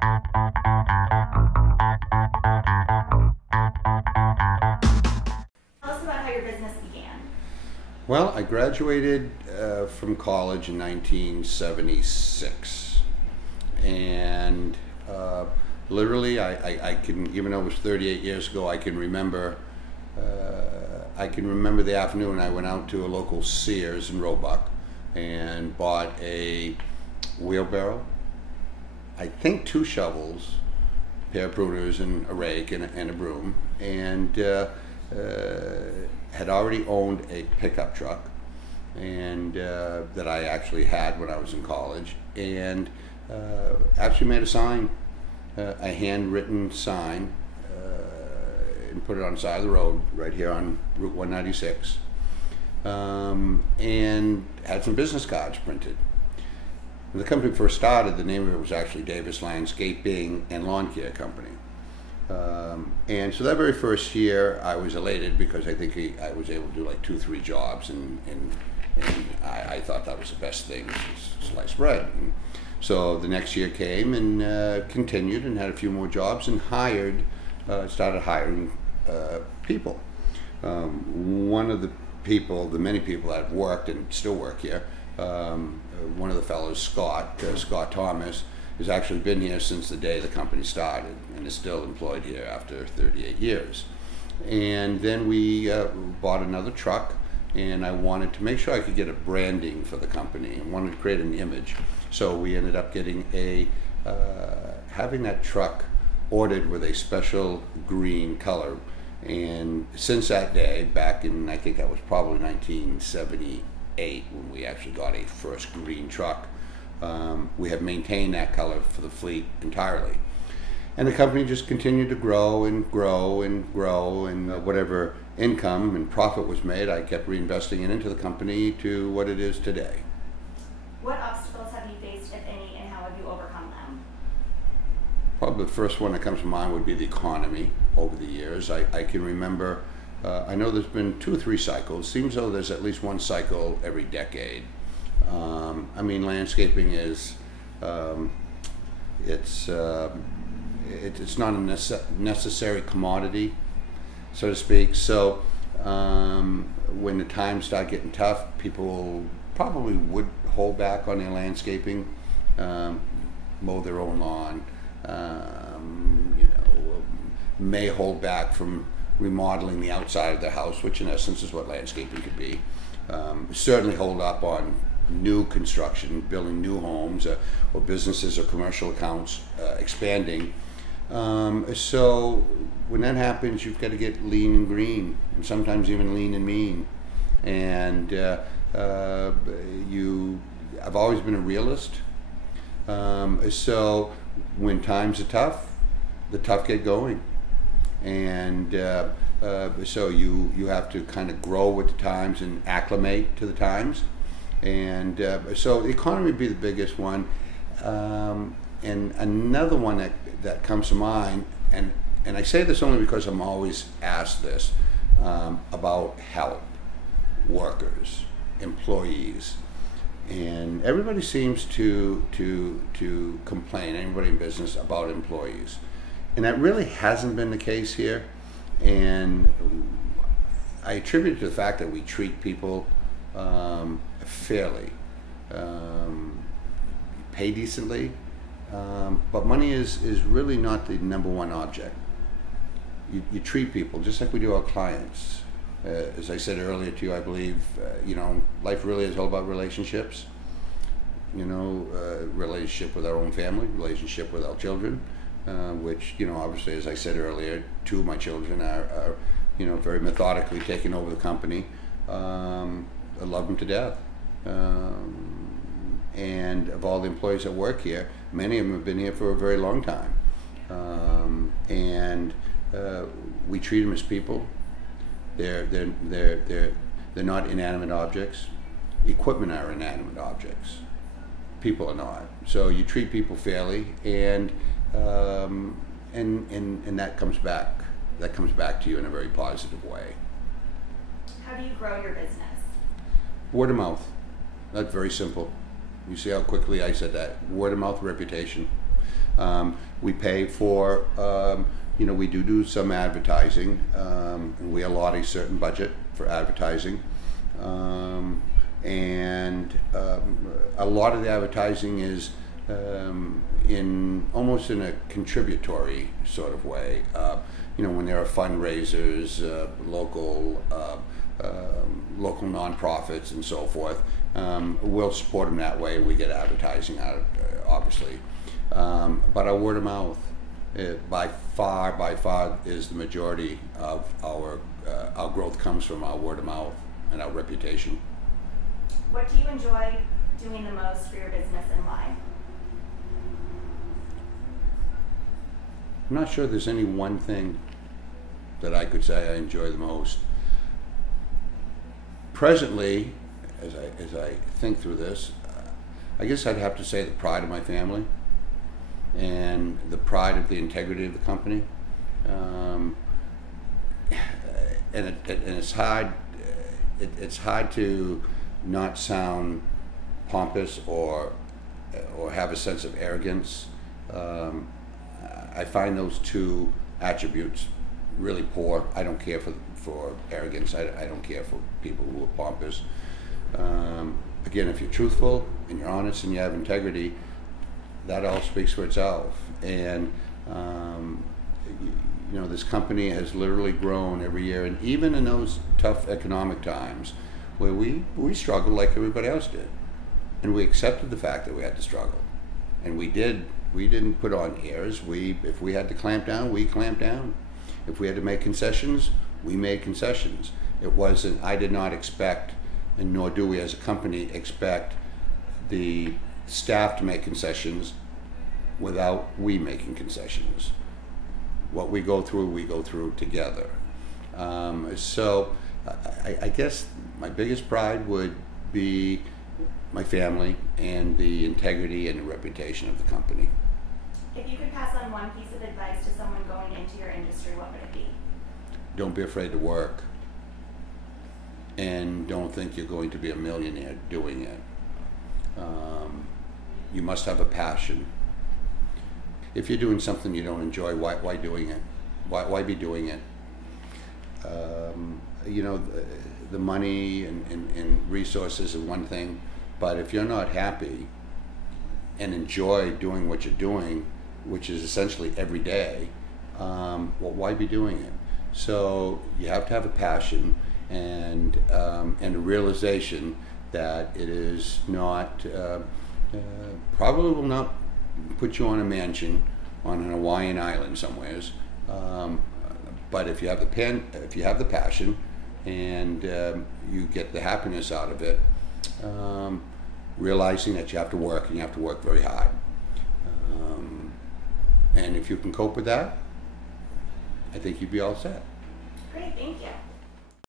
Tell us about how your business began. Well, I graduated from college in 1976, and literally, I can, even though it was 38 years ago, I can remember the afternoon I went out to a local Sears in Roebuck and bought a wheelbarrow, I think 2 shovels, a pair of pruners, and a rake and a broom, and had already owned a pickup truck, and that I actually had when I was in college, and actually made a sign, a handwritten sign, and put it on the side of the road right here on Route 196, and had some business cards printed. When the company first started, the name of it was actually Davis Landscaping and Lawn Care Company. And so that very first year, I was elated because I think I was able to do like 2-3 jobs, and I thought that was the best thing, sliced bread. And so the next year came and continued and had a few more jobs and started hiring people. One of the many people that worked and still work here, one of the fellows, Scott Thomas, has actually been here since the day the company started and is still employed here after 38 years. And then we bought another truck, and I wanted to make sure I could get a branding for the company and wanted to create an image. So we ended up getting having that truck ordered with a special green color. And since that day, back in, I think that was probably 1978 when we actually got a first green truck, we have maintained that color for the fleet entirely. And the company just continued to grow and grow and grow, and whatever income and profit was made, I kept reinvesting it into the company to what it is today. What obstacles have you faced, if any, and how have you overcome them? Probably the first one that comes to mind would be the economy over the years. I can remember, I know there's been 2 or 3 cycles. Seems though there's at least one cycle every decade. I mean, landscaping is, it's not a necessary commodity, so to speak. So when the times start getting tough, people probably would hold back on their landscaping, mow their own lawn, may hold back from remodeling the outside of their house, which in essence is what landscaping could be. Certainly hold up on new construction, building new homes, or businesses or commercial accounts expanding. So when that happens, you've got to get lean and green, and sometimes even lean and mean. And I've always been a realist. So when times are tough, the tough get going. And so you have to kind of grow with the times and acclimate to the times. And so the economy would be the biggest one. And another one that comes to mind, and I say this only because I'm always asked this, about help, workers, employees. And everybody seems to complain, everybody in business, about employees. And that really hasn't been the case here. And I attribute it to the fact that we treat people fairly, pay decently, but money is really not the #1 object. You treat people just like we do our clients. As I said earlier to you, I believe, life really is all about relationships. Relationship with our own family, relationship with our children, which, obviously, as I said earlier, 2 of my children are very methodically taking over the company. I love them to death. And of all the employees that work here, many of them have been here for a very long time. And we treat them as people. They're not inanimate objects. Equipment are inanimate objects. People are not. So you treat people fairly, and that comes back. That comes back to you in a very positive way. How do you grow your business? Word of mouth. That's very simple. You see how quickly I said that. Word of mouth reputation. We pay for, we do some advertising, and we allot a certain budget for advertising. And a lot of the advertising is almost in a contributory sort of way. When there are fundraisers, local nonprofits and so forth, we'll support them that way. We get advertising out of it, obviously. But our word of mouth, by far is the majority of our growth comes from our word of mouth and our reputation. What do you enjoy doing the most for your business and why? I'm not sure there's any one thing that I could say I enjoy the most. Presently, as I think through this, I guess I'd have to say the pride of my family and the pride of the integrity of the company. And it's hard. It's hard to not sound pompous or have a sense of arrogance. I find those two attributes really poor. I don't care for arrogance. I don't care for people who are pompous. Again, if you're truthful and you're honest and you have integrity, that all speaks for itself. And this company has literally grown every year, and even in those tough economic times where we struggled like everybody else did, and we accepted the fact that we had to struggle, and we didn't put on airs. If we had to clamp down, we clamped down. If we had to make concessions, we made concessions. It wasn't, I did not expect, and nor do we as a company expect the staff to make concessions without we making concessions. What we go through together. So I guess my biggest pride would be my family and the integrity and the reputation of the company. If you could pass on one piece of advice to someone going into your industry, what would it be? Don't be afraid to work, and don't think you're going to be a millionaire doing it. You must have a passion. If you're doing something you don't enjoy, why doing it? Why be doing it? The money and resources are one thing, but if you're not happy and enjoy doing what you're doing, which is essentially every day, why be doing it? So you have to have a passion and a realization that it is not, probably will not put you on a mansion on an Hawaiian island somewheres, but if you have the passion and you get the happiness out of it, realizing that you have to work, and you have to work very hard, and if you can cope with that, I think you'd be all set. Great, thank you.